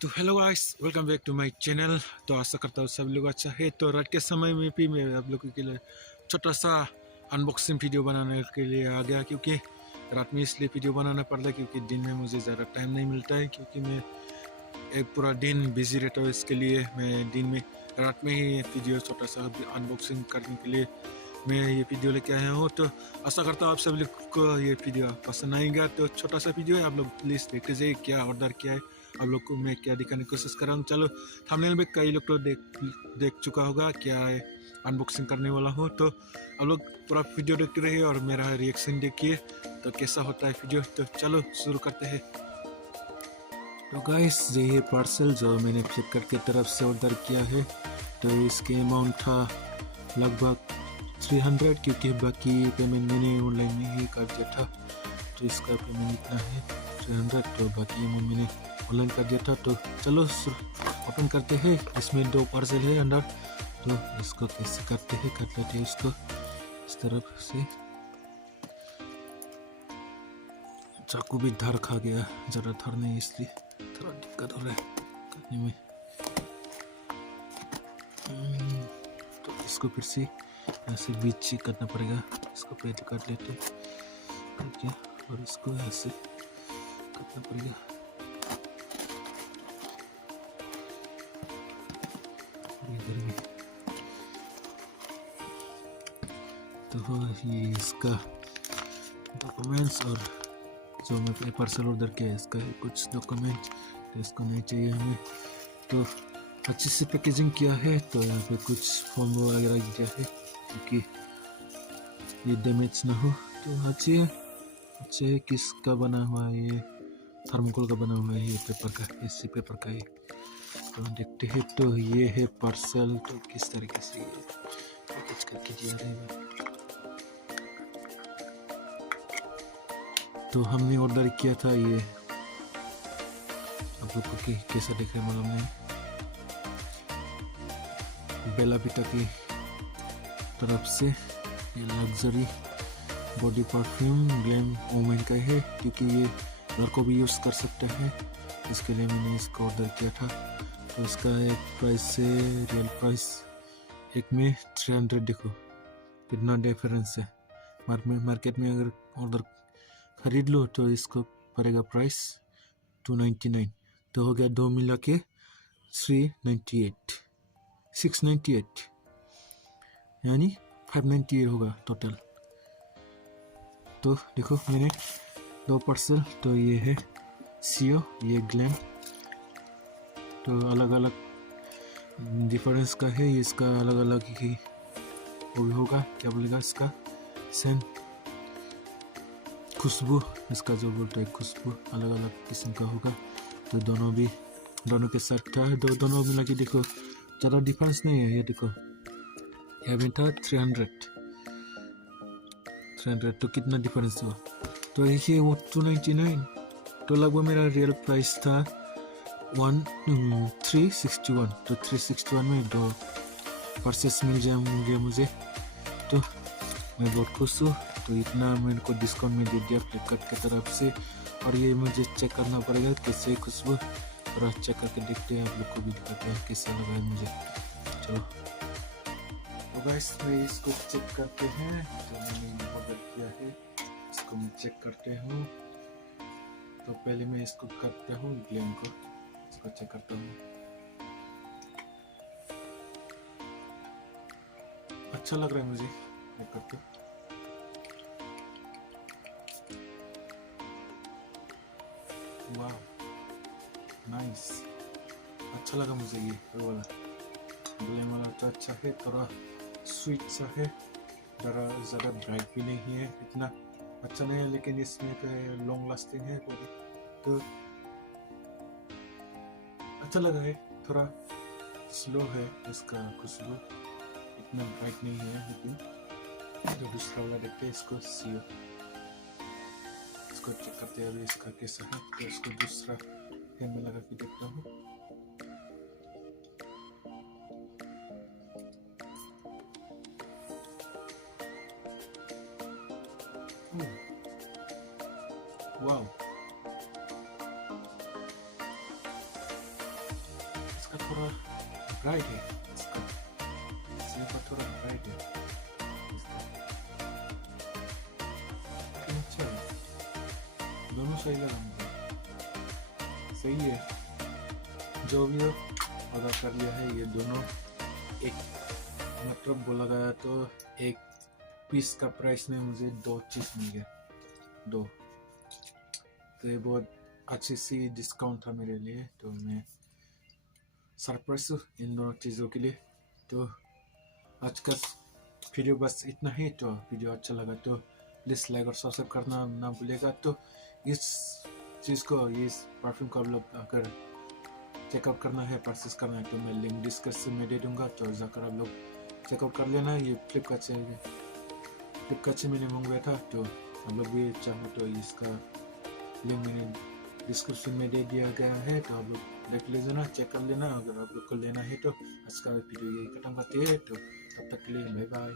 तो hello guys, welcome back to my channel. तो आशा करता हूँ सब लोग अच्छा है। तो रात के समय में भी मैं आप लोगों के लिए छोटा सा अनबॉक्सिंग वीडियो बनाने के लिए आ गया, क्योंकि रात में इसलिए वीडियो बनाना पड़ता है क्योंकि दिन में मुझे ज़्यादा टाइम नहीं मिलता है, क्योंकि मैं एक पूरा दिन बिजी रहता हूँ। इसके लिए मैं दिन में रात में ही वीडियो छोटा सा अनबॉक्सिंग करने के लिए मैं ये वीडियो लेके आया हूँ। तो आशा करता हूँ आप सब लोग को ये वीडियो पसंद आएगा। तो छोटा सा वीडियो है, आप लोग प्लीज़ देखते जाइए क्या ऑर्डर किया है, आप लोग को मैं क्या दिखाने की कोशिश कर रहा हूँ। चलो, थंबनेल में कई लोग तो देख चुका होगा क्या है अनबॉक्सिंग करने वाला हूँ। तो आप लोग पूरा वीडियो देखते रहिए और मेरा रिएक्शन देखिए तो कैसा होता है वीडियो। तो चलो शुरू करते हैं। तो गाइस, ये पार्सल जो मैंने फ्लिपकार्ट की तरफ से ऑर्डर किया है, तो इसके अमाउंट था लगभग 300, क्योंकि बाकी पेमेंट मैंने ऑनलाइन में ही कर दिया था। तो इसका पेमेंट इतना है 300, तो बाकी अमाउंट मैंने ऑनलाइन कर दिया था। तो चलो ओपन करते हैं। इसमें 2 पार्सल है अंदर, तो इसको कैसे करते हैं, कर लेते हैं इसको इस तरफ से। चाकू भी धार खा गया, ज़रा धार नहीं इसलिए थोड़ा दिक्कत हो रहा है करने में। तो इसको फिर से ऐसे बीच से करना पड़ेगा। इसको पहले काट लेते हैं और इसको ऐसे करना पड़ेगा। इधर भी तो ये इसका डॉक्यूमेंट्स और जो मैं पार्सल ऑर्डर किया है इसका है कुछ डॉक्यूमेंट, तो इसको नहीं चाहिए हमें। तो अच्छे से पैकेजिंग किया है। तो यहाँ पे कुछ फॉर्म वगैरह दिया है क्योंकि ये डैमेज ना हो। तो अच्छे है। किसका बना हुआ है ये? थर्मोकोल का बना हुआ है, ये पेपर का, ऐसे पेपर का है। तो देखते हैं। तो ये है पार्सल। तो किस तरीके से ये पैकेज करके दिया रहेगा। तो हमने ऑर्डर किया था ये, आप लोग को कैसा दिख रहा है मालूम नहीं, बेला विटा की तरफ से ये luxury body perfume glam women का है, क्योंकि ये लड़कों भी यूज़ कर सकते हैं, इसके लिए मैंने इसको ऑर्डर किया था। तो इसका एक प्राइस से रियल प्राइस एक में 300, देखो कितना डिफरेंस है। मार्केट में अगर ऑर्डर खरीद लो तो इसको पड़ेगा प्राइस 299, तो हो गया 2 मिला के 698, यानी 598 होगा टोटल। तो देखो मैंने 2 पार्सल, तो ये है सीओ, ये ग्लैम। तो अलग अलग डिफरेंस का है, इसका अलग अलग ही वो भी होगा, क्या बोलेगा इसका सेंट, खुशबू, इसका जो बोलता है खुशबू अलग अलग किस्म का होगा। तो दोनों के साथ था, दोनों मिला के देखो ज़्यादा डिफरेंस नहीं है। ये देखो यहाँ में था 300, तो कितना डिफरेंस हुआ। तो ये वो 299, तो लगभग मेरा रियल प्राइस था 361। तो 361 में 2 परसेस मिल जाएंगे मुझे, तो मैं बहुत खुश हूँ। तो इतना मेरे को डिस्काउंट में दे दिया फ्लिपकार्ट की तरफ से। और ये मुझे चेक करना पड़ेगा कैसे खुशबू, थोड़ा चेक करके देखते हैं, आप लोग को भी दिखाते हैं कैसे लगा है मुझे। चलो तो गाइस, मैं इसको चेक करते हैं। तो मैंने ऑर्डर किया है, इसको मैं चेक करते हूँ। तो पहले मैं इसको करता हूँ, ग्लैम को इसको चेक करता हूँ। अच्छा लग रहा है मुझे ये करके। वाह, नाइस, अच्छा लगा मुझे ये वाला ग्लैम वाला। तो अच्छा है, थोड़ा स्वीट सा है, ज़्यादा ब्राइट भी नहीं है, इतना अच्छा नहीं है, लेकिन इसमें तो लॉन्ग लास्टिंग है पूरी। तो अच्छा लगा है, थोड़ा स्लो है इसका खुशबू, इतना ब्राइट नहीं है। लेकिन जो दूसरा वाला देखते हैं, इसको सीओ, इसको चेक करते हैं अभी इसका कैसा है। तो इसको दूसरा हैंड में लगा के देखता हूँ। वाह, थोड़ा ब्राइट है इसका, सिल्वर थोड़ा ब्राइट है इसका, लेकिन अच्छा है, दोनों सही लगा मुझे, सही है। जो भी ऑर्डर कर लिया है ये दोनों एक मतलब बोला गया तो एक पीस का प्राइस में मुझे 2 चीज़ मिल गया, 2, तो ये बहुत अच्छी सी डिस्काउंट था मेरे लिए, तो मैं सरप्राइज हूँ इन दोनों चीज़ों के लिए। तो आज का वीडियो बस इतना ही। तो वीडियो अच्छा लगा तो प्लीज़ लाइक और सब्सक्राइब करना ना भूलेगा। तो इस चीज़ को, इस परफ्यूम को आप लोग अगर चेकआउट करना है, परचेस करना है तो मैं लिंक डिस्क्रिप्शन में दे दूँगा, तो जाकर आप लोग चेकआउट कर लेना। ये फ्लिपकार्ट से मैंने मंगवाया था, तो आप लोग भी चाहो तो इसका लिंक मैंने डिस्क्रिप्शन में दे दिया गया है, तो आप लोग देख लीजिए, चेक कर लेना। अगर आप लोग को लेना है तो आज का वीडियो यही खत्म करते हैं, तो तब तक के लिए बाय बाय।